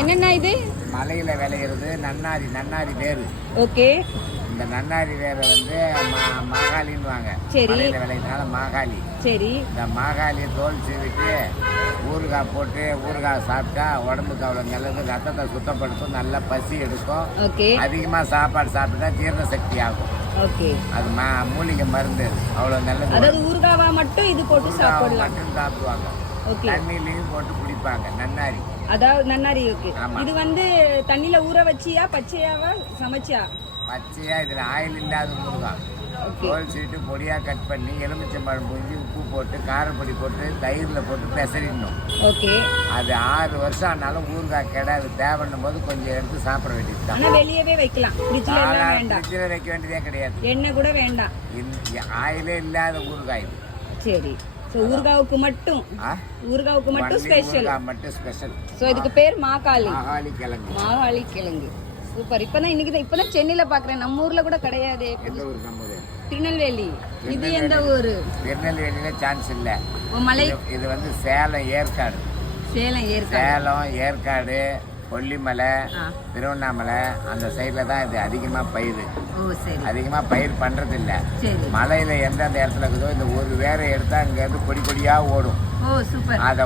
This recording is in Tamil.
என்னென்ன இது? மலையில விளையிறது நன்னாரி. நன்னாரி வேறு. ஓகே. இந்த நன்னாரி வேரை வந்து மாகாளின்னுவாங்க. சரி. மலையில விளையிறதுனால மாகாளி. சரி. இந்த மாகாளியை தோல் சீவிட்டு ஊறுகாய் போட்டு ஊறுகாய் சாப்பிட்டா உடம்புக்கு அவ்வளோ நல்லது. ரத்தத்தை சுத்தப்படுத்தும், நல்ல பசி எடுக்கும். ஓகே. அதிகமாக சாப்பாடு சாப்பிட்டா ஜீரண சக்தி ஆகும். ஓகே. அது மூலிகை மருந்து அவ்வளோ நல்லது. அதாவது ஊறுகாவா மட்டும் இது போட்டு சாப்பிடலாம். மட்டும் சாப்பிடுவாங்க. ஓகே. தண்ணிலையும் போட்டு குடிப்பாங்க நன்னாரி. அதாவது நன்னாரி. ஓகே. இது வந்து தண்ணியில ஊற வச்சியா பச்சையாவா சமைச்சியா? பச்சையா. இதுல ஆயில் இல்லாத ஊறுகாய். தோல் சீட்டு பொடியா கட் பண்ணி எலுமிச்சம்பழம் புரிஞ்சு உப்பு போட்டு காரப்பொடி போட்டு தயிர்ல போட்டு பெசரிடணும். ஓகே. அது 6 வருஷம் ஆனாலும் ஊறுகாய் கிடையாது. தேவைன்னும் போது கொஞ்சம் எடுத்து சாப்பிட வேண்டியது தான். ஆனா வெளியவே வைக்கலாம். ஃப்ரிட்ஜ்ல எல்லாம் வேண்டாம். ஃப்ரிட்ஜ்ல வைக்க வேண்டியதே கிடையாது. எண்ணெய் கூட வேண்டாம். ஆயிலே இல்லாத ஊறுகாய் இது. சரி. ஊறுகாவுக்கு மட்டும் ஸ்பெஷல். சோ இதுக்கு பேர் மாகாளி. மாகாளி கிழங்கு. சூப்பர். இப்பதான் சென்னையில பாக்குறேன். நம்ம ஊர்ல கூட கிடையாது. திருநெல்வேலி. இது எந்த ஊரு? திருநெல்வேலியில சான்ஸ் இல்ல. மலை. இது வந்து சேலம் ஏற்காடு. சேலம் ஏற்காடு கொல்லிமலை திருவண்ணாமலை அந்த சைட்ல தான் இது அதிகமா பயிர். அதிகமா பயிர் பண்றது இல்ல. மலையில எந்தெந்த இடத்துல இருக்குதோ இந்த ஒரு வேரை எடுத்தா இங்க இருந்து கொடி கொடியா ஓடும். அதை